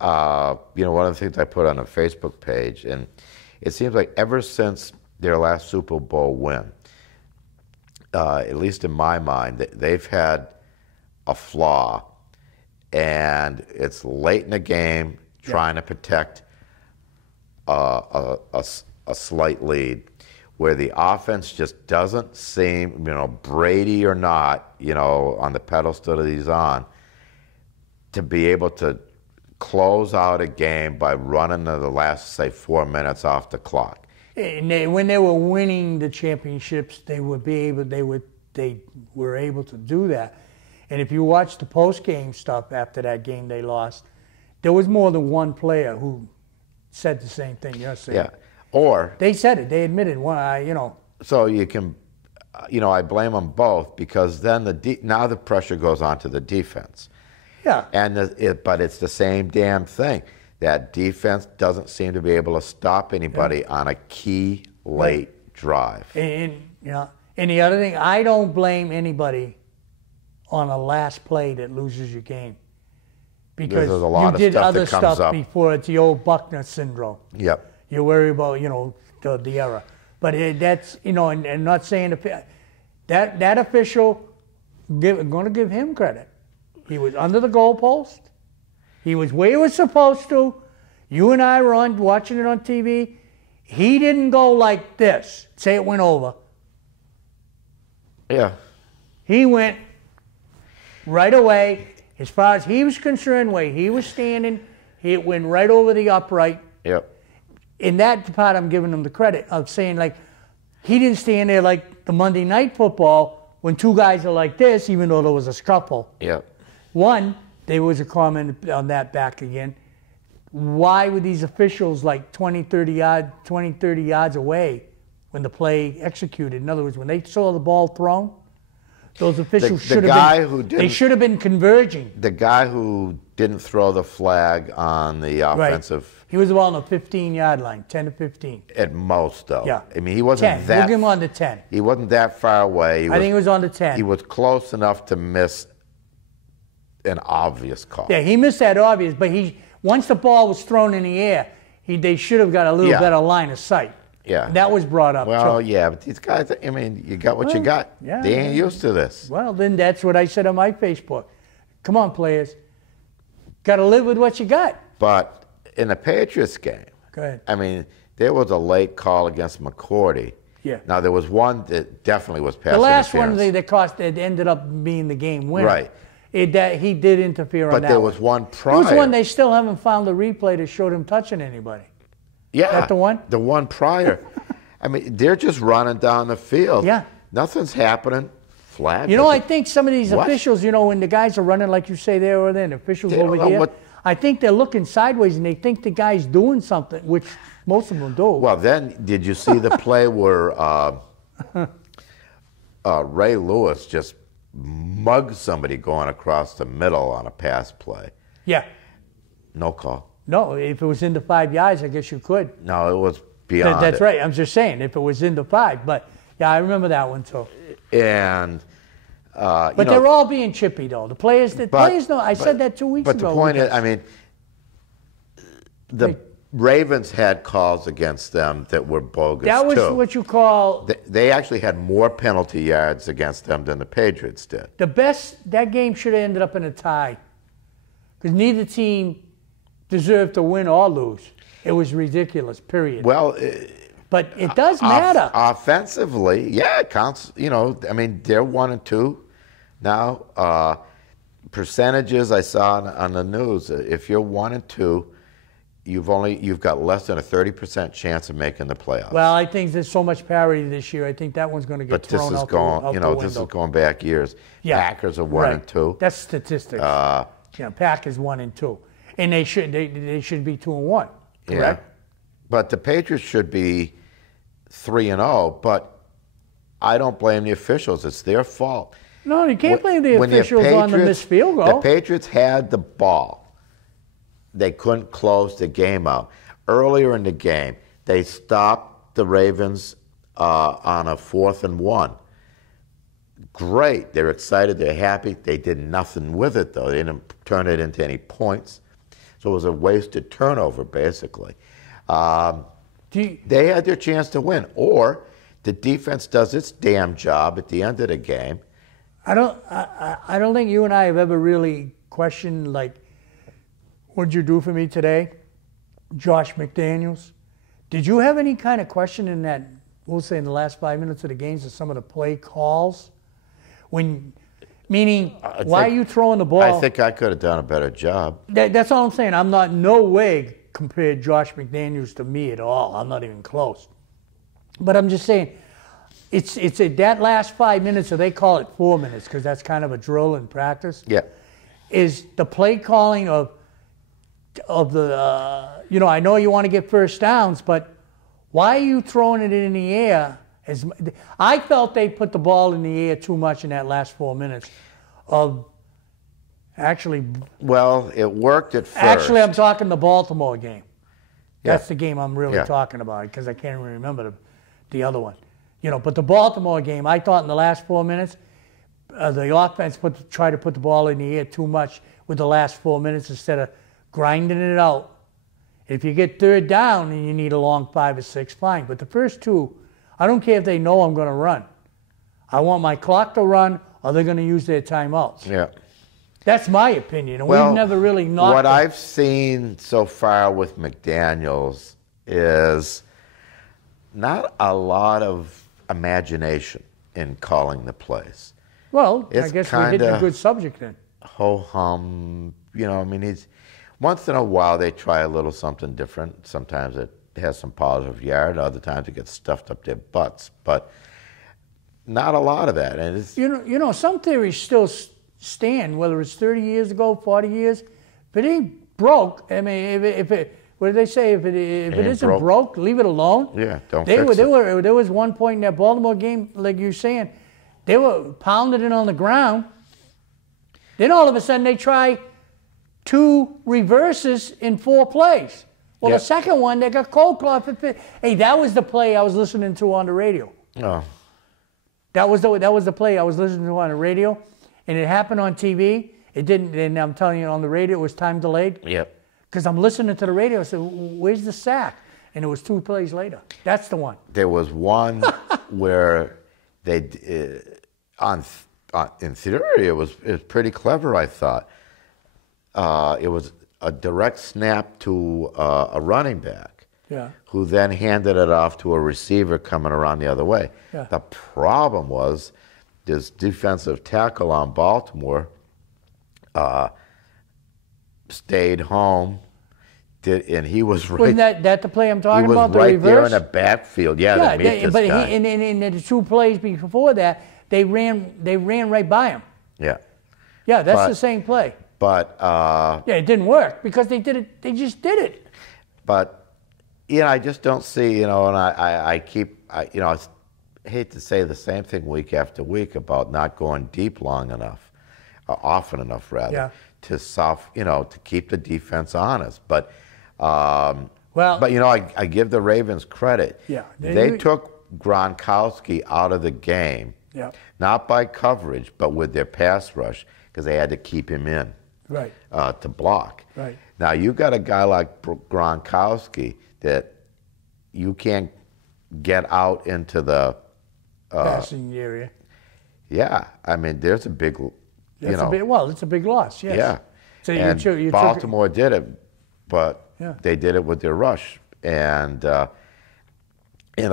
you know, one of the things I put on a Facebook page, and it seems like ever since their last Super Bowl win, at least in my mind, they've had a flaw, and it's late in the game trying to protect a slight lead, where the offense just doesn't seem, you know, Brady or not, you know, on the pedestal that he's on, to be able to close out a game by running the last, say, 4 minutes off the clock. And when they were winning the championships, they were able to do that. And if you watch the post-game stuff after that game they lost, there was more than one player who said the same thing you're saying. Yeah, or they said it. They admitted, well, you know. So you can, you know, I blame them both, because then now the pressure goes on to the defense. Yeah. And but it's the same damn thing. that defense doesn't seem to be able to stop anybody on a key late drive. And you know, and the other thing, I don't blame anybody on a last play that loses your game, because There's a lot you of did stuff other that comes stuff up. before. It's the old Buckner syndrome. Yep. You worry about, you know, the error, but that's, you know, and not saying that official. I'm going to give him credit. He was under the goalpost. He was where he was supposed to. You and I were watching it on TV. He didn't go like this. Say it went over. Yeah. He went right away. As far as he was concerned, where he was standing, it went right over the upright. Yep. In that part, I'm giving him the credit of saying, like, he didn't stand there like the Monday Night Football when two guys are like this, even though there was a scuffle. Yep. One, there was a comment on that back again. Why were these officials like 20, 30 yards away when the play executed? In other words, when they saw the ball thrown, those officials The should guy have who been. They didn't- should have been converging. The guy who didn't throw the flag on the offensive, He was about on the 15-yard line, 10 to 15. at most, though. Yeah. I mean, he wasn't 10. that. We'll give him on the 10. He wasn't that far away. I think it was on the 10. He was close enough to miss an obvious call. Yeah, he missed that obvious, but once the ball was thrown in the air, they should have got a little better line of sight. Yeah. That was brought up Well, too. yeah, but these guys, I mean, you got what you got. yeah, They ain't used to this. Well, then that's what I said on my Facebook. Come on, players. Got to live with what you got. But in the Patriots game, Go ahead. I mean, there was a late call against McCourty. Yeah. Now, there was one that definitely was pass The last one interference. that ended up being the game winner. Right. That he did interfere on But that there was one There prior. was one they still haven't found the replay that showed him touching anybody. Yeah. that the one? The one prior. I mean, they're just running down the field. Yeah. Nothing's happening. Flag. You know, I think some of these What? officials, you know, when the guys are running like you say there or there, and officials They don't over know here, what- I think they're looking sideways and they think the guy's doing something, which most of them do. Well, then, did you see the play where Ray Lewis just mugged somebody going across the middle on a pass play? Yeah. No call. No, if it was into 5 yards, I guess you could. No, it was beyond That's it. right. I'm just saying, if it was into 5. But, yeah, I remember that one too. And, But you know, they're all being chippy, though. The players know. I said that 2 weeks ago. But the point is, I mean, the Hey. Ravens had calls against them that were bogus, that was too. what you call They actually had more penalty yards against them than the Patriots did. the best. That game should have ended up in a tie. Because neither team deserved to win or lose. It was ridiculous, period. Well, But it does matter. offensively, yeah, it counts. You know, I mean, they're 1-2 now. Percentages I saw on the news. If you're 1-2, you've got less than a 30% chance of making the playoffs. Well, I think there's so much parity this year. I think that one's going to get but this thrown is out going, the, out you the know, window. this is going back years. Yeah. Packers are 1-2. That's statistics. Packers 1-2, and they should be 2-1. Yeah. Correct. But the Patriots should be 3-0. But I don't blame the officials. It's their fault. No, you can't blame the When officials on the missed field goal. The Patriots had the ball. They couldn't close the game out. Earlier in the game, they stopped the Ravens on a 4th and 1. Great. They're excited. They're happy. They did nothing with it, though. They didn't turn it into any points. So it was a wasted turnover, basically. They had their chance to win. Or the defense does its damn job at the end of the game. I don't think you and I have ever really questioned, like, what'd you do for me today? Josh McDaniels. Did you have any kind of question in that, we'll say in the last 5 minutes of the games, of some of the play calls? Meaning, why are you throwing the ball? I think I could have done a better job. That's all I'm saying. I'm not no way compared Josh McDaniels to me at all. I'm not even close. But I'm just saying, it's that last 5 minutes, or they call it 4 minutes because that's kind of a drill in practice. Yeah. Is the play calling of the I know you want to get first downs, but why are you throwing it in the air? I felt they put the ball in the air too much in that last 4 minutes. Actually, Well, it worked at first. Actually, I'm talking the Baltimore game. That's Yeah. the game I'm really Yeah. talking about because I can't even remember the other one. But the Baltimore game, I thought in the last 4 minutes, the offense tried to put the ball in the air too much with the last 4 minutes instead of grinding it out. If you get third down and you need a long 5 or 6, fine. But the first two, I don't care if they know I'm going to run. I want my clock to run or they're going to use their timeouts. Yeah. That's my opinion. And Well, we've never really knocked what them. I've seen so far with McDaniels is not a lot of imagination in calling the plays. Well, I It's guess we're hitting a kinda- good subject then. Ho-hum, I mean, he's once in a while they try a little something different. Sometimes it has some positive yard, other times it gets stuffed up their butts, but not a lot of that. And it's, Some theories still stand, whether it's 30 years ago, 40 years. If it ain't broke, I mean, if it, what do they say? If it isn't broke, leave it alone. Yeah, don't There fix it. was one point in that Baltimore game, like you're saying, they were pounding it on the ground. Then all of a sudden they try 2 reverses in 4 plays. Well, Yeah. the second one, they got cold cloth. Hey, that was the play I was listening to on the radio. oh, That was the play I was listening to on the radio, and it happened on TV. It didn't, and I'm telling you, on the radio, it was time delayed. yep. Because I'm listening to the radio, I said, where's the sack? And it was 2 plays later. That's the one. There was one where they, in theory, it was pretty clever, I thought. It was a direct snap to a running back, Yeah. who then handed it off to a receiver coming around the other way. Yeah. The problem was this defensive tackle on Baltimore stayed home, and he was right. Wasn't that the play I'm he talking was about, the right reverse? there in the backfield. Yeah, to meet this but guy. in the 2 plays before that, they ran right by him. Yeah, Yeah, that's But- the same play. but Yeah, it didn't work because they did it. They just did it. But I just don't see, and I hate to say the same thing week after week about not going deep long enough, often enough rather, Yeah. to keep the defense honest. But Well- I give the Ravens credit. Yeah. They took Gronkowski out of the game, Yeah. not by coverage, but with their pass rush, because they had to keep him in. Right. To block. Right. Now you got a guy like Gronkowski that you can't get out into the. Passing area. Yeah, I mean, there's a big, It's a big loss. Yes. yeah. So and you took Baltimore did it, but Yeah. they did it with their rush, and the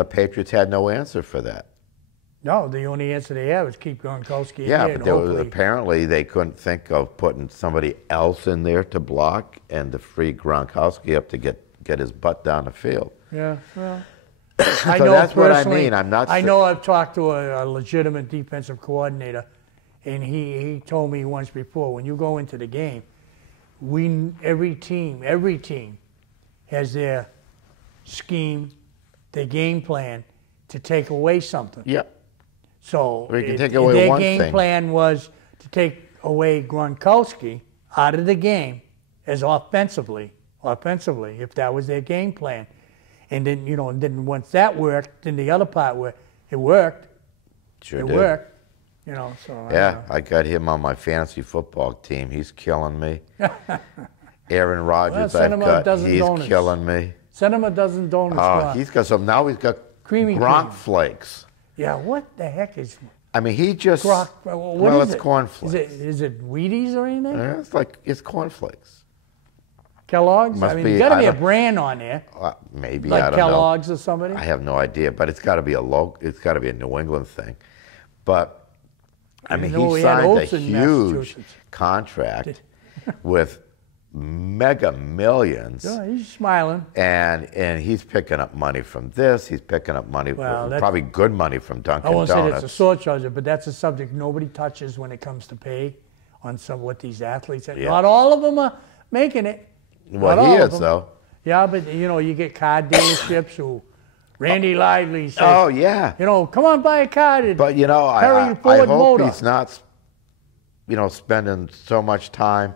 Patriots had no answer for that. No, the only answer they have is keep Gronkowski in Yeah, there. but And hopefully, apparently they couldn't think of putting somebody else in there to block and to free Gronkowski up to get his butt down the field. yeah. Well, So that's what I mean. I'm not. I know I've talked to a legitimate defensive coordinator, and he told me once before, when you go into the game, every team has their scheme, their game plan to take away something. Yeah. So We can take away their one game thing. plan was to take away Gronkowski out of the game as offensively, if that was their game plan. And then, and then once that worked, then the other part where it worked. Sure It did. worked. So I don't Yeah, know. I got him on my fantasy football team. He's killing me. Aaron Rodgers, send I've him a got. dozen He's donuts. killing me. Send him a dozen donuts. Ron. He's got some. Now he's got Creamy Gronk cream. flakes. Yeah, what the heck is I mean, he just. Grok? What well, is it's it? cornflakes. Is it Wheaties or anything? Yeah, it's cornflakes. Kellogg's? Must I mean, be- there's got to I be a don't- brand on there, Maybe I like don't Kellogg's or somebody. know. I have no idea, but it's got to be It's got to be a New England thing. But I mean, know he we had signed a oats in huge Massachusetts. contract with mega millions. Yeah, he's smiling. And he's picking up money from this. He's picking up money, Well, that's- probably good money from I Dunkin' won't say Donuts. that's a surcharge, but that's a subject nobody touches when it comes to pay on what these athletes. Yeah. Not all of them are making it. Well, Not he all of is them. though. Yeah, but you get car dealerships who Randy Lively says, Oh yeah, come on, buy a car. but Perry I Ford hope Motor. he's not spending so much time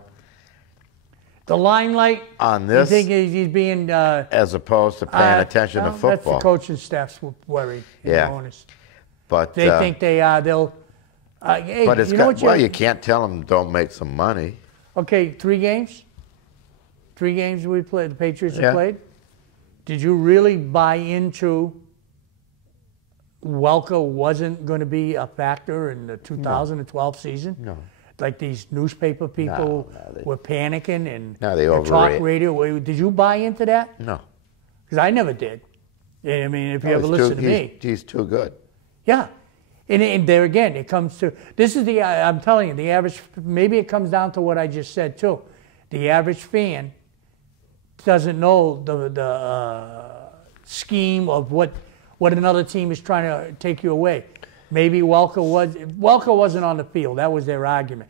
The limelight. on this You think he's being? as opposed to paying attention to That's the football. coaching staff's worry. Yeah. Honest. But They think they are. They'll. Hey, but it's you know got, what you can't tell them don't make some money. Okay, 3 games. 3 games we played. The Patriots Yeah. have played. Did you really buy into Welker wasn't going to be a factor in the 2012 season? No. Like these newspaper people they- were panicking and No, they the talk overrate. radio. Did you buy into that? No. Because I never did. I mean, if you ever He's listen too- to me. He's too good. Yeah. And there again, it comes to, this is the, I'm telling you, the average, maybe it comes down to what I just said too. The average fan doesn't know the scheme of what another team is trying to take you away. Maybe Welker wasn't on the field. That was their argument.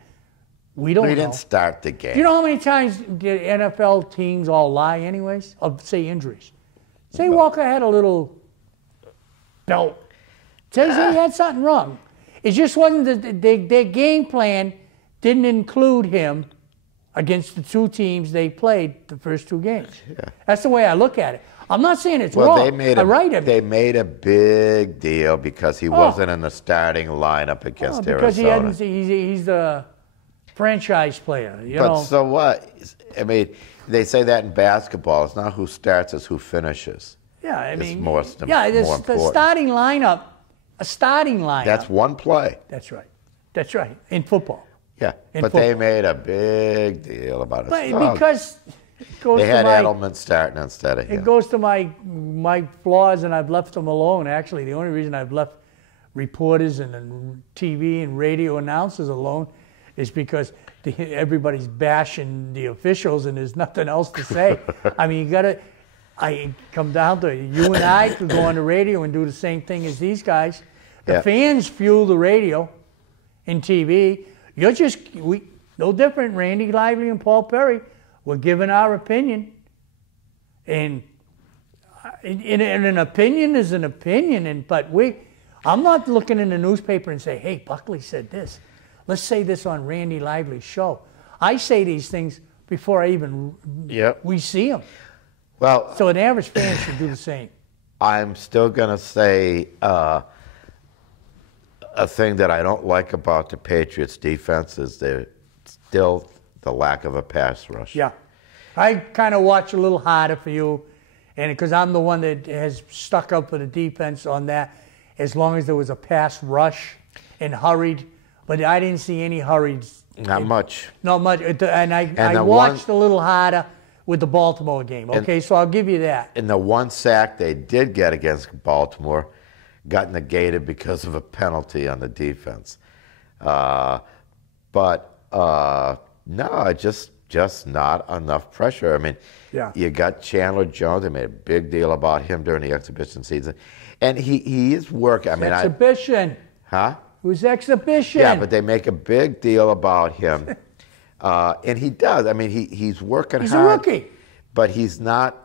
We don't We know. didn't start the game. Do you know how many times the NFL teams all lie anyways? Of, say, injuries. Say Walker had a little belt. Says he had something wrong. It just wasn't their game plan didn't include him against the 2 teams they played the first 2 games. Yeah. That's the way I look at it. I'm not saying it's Well, wrong. they made I made a big deal because he wasn't in the starting lineup against because Arizona. he's the franchise player. You But know. so what? I mean, they say that in basketball. It's not who starts, it's who finishes. Yeah, I It's mean, more the important. starting lineup, a starting lineup. That's one play. That's right. That's right. In football. Yeah. In But they football. made a big deal about it. But Oh, because it goes they to had my, Edelman starting instead of him. it goes to my flaws, and I've left them alone. Actually, the only reason I've left reporters and TV and radio announcers alone is because everybody's bashing the officials, and there's nothing else to say. I mean, you gotta. I come down to it. You and I could go on the radio and do the same thing as these guys. The Yeah. fans fuel the radio and TV. You're just no different. Randy Lively and Paul Perry. We're giving our opinion, and an opinion is an opinion. But I'm not looking in the newspaper and say, "Hey, Buckley said this. Let's say this on Randy Lively's show." I say these things before I even we see them. Well, So an average fan should do the same. I'm still going to say a thing that I don't like about the Patriots defense is they're still the lack of a pass rush. Yeah, I kind of watch a little harder for you, and because I'm the one that has stuck up for the defense on that, as long as there was a pass rush and hurried, but I didn't see any hurried. Not much. Not much, and I the watched a little harder with the Baltimore game. Okay, so I'll give you that. And the one sack they did get against Baltimore got negated because of a penalty on the defense. No, just not enough pressure. I mean, Yeah. you got Chandler Jones. They made a big deal about him during the exhibition season. And he is working. I mean, Exhibition. huh? It was exhibition. Yeah, but they make a big deal about him. And he does. I mean, he's working He's a hard. rookie. But he's not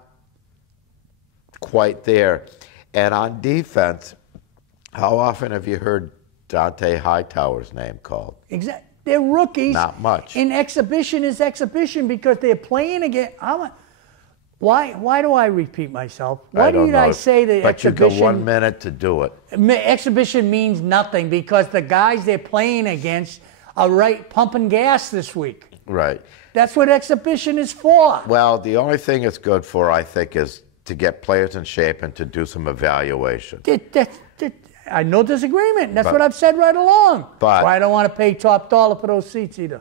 quite there. And on defense, how often have you heard Dante Hightower's name called? Exactly. They're rookies. Not much. And exhibition is exhibition because they're playing again. Why do I repeat myself? Why don't did I know. say that But you exhibition? got 1 minute to do it. Exhibition means nothing because the guys they're playing against are right pumping gas this week. Right. That's what exhibition is for. Well, the only thing it's good for, I think, is to get players in shape and to do some evaluation. I no disagreement. That's what I've said right along. But- Why I don't want to pay top dollar for those seats either.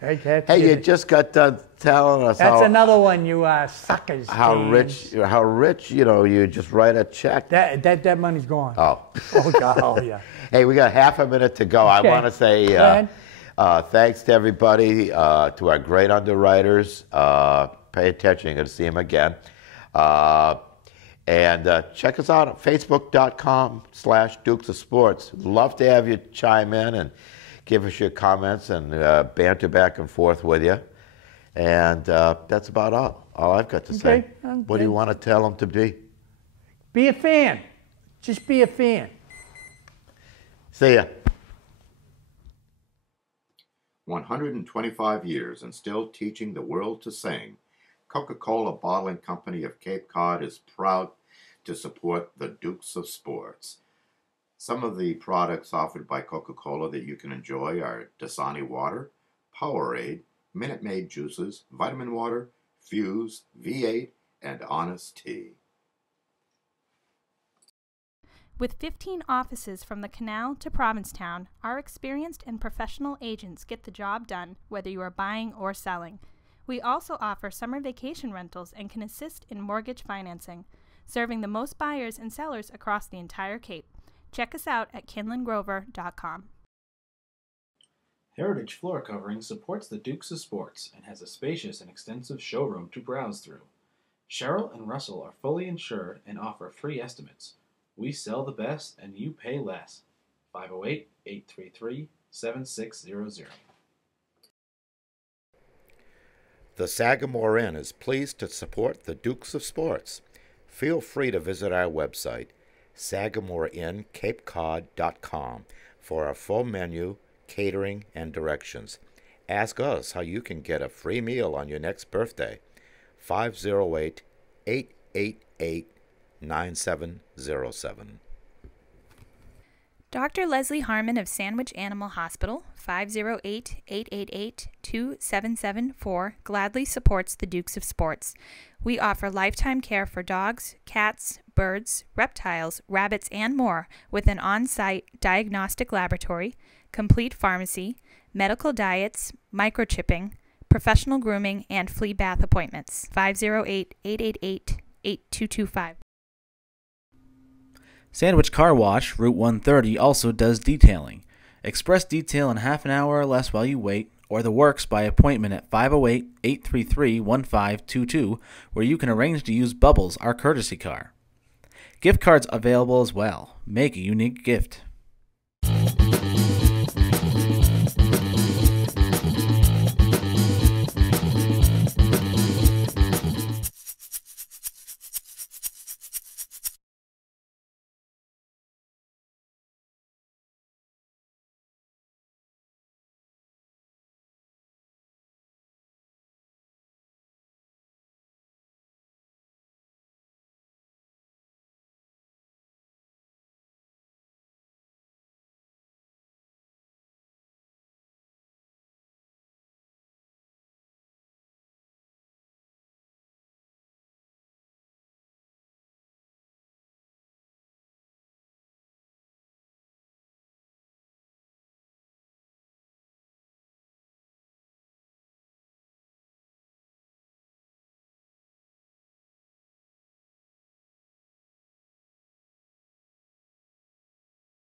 Hey, you just got done telling us That's how, another one, you suckers. how James. rich, you just write a check. That money's gone. Oh. Oh, God. Oh, yeah. Hey, we got half a minute to go. Okay. I want to say Go ahead. thanks to everybody, to our great underwriters. Pay attention. You're going to see them again. And check us out at facebook.com/Dukes of Sports. Love to have you chime in and give us your comments and banter back and forth with you. And that's about all I've got to say. What do you want to tell them to be? Be a fan. Just be a fan. See ya. 125 years and still teaching the world to sing, Coca-Cola Bottling Company of Cape Cod is proud to support the Dukes of Sports. Some of the products offered by Coca-Cola that you can enjoy are Dasani Water, Powerade, Minute Maid Juices, Vitamin Water, Fuse, V8, and Honest Tea. With 15 offices from the Canal to Provincetown, our experienced and professional agents get the job done whether you are buying or selling. We also offer summer vacation rentals and can assist in mortgage financing, serving the most buyers and sellers across the entire Cape. Check us out at kinlandgrover.com. Heritage Floor Covering supports the Dukes of Sports and has a spacious and extensive showroom to browse through. Cheryl and Russell are fully insured and offer free estimates. We sell the best and you pay less. 508-833-7600. The Sagamore Inn is pleased to support the Dukes of Sports. Feel free to visit our website, SagamoreInnCapeCod.com, for our full menu, catering, and directions. Ask us how you can get a free meal on your next birthday. 508-888-9707. Dr. Leslie Harmon of Sandwich Animal Hospital, 508-888-2774, gladly supports the Dukes of Sports. We offer lifetime care for dogs, cats, birds, reptiles, rabbits, and more with an on-site diagnostic laboratory, complete pharmacy, medical diets, microchipping, professional grooming, and flea bath appointments. 508-888-8225. Sandwich Car Wash, Route 130, also does detailing. Express detail in half an hour or less while you wait, or the works by appointment at 508-833-1522, where you can arrange to use Bubbles, our courtesy car. Gift cards available as well. Make a unique gift.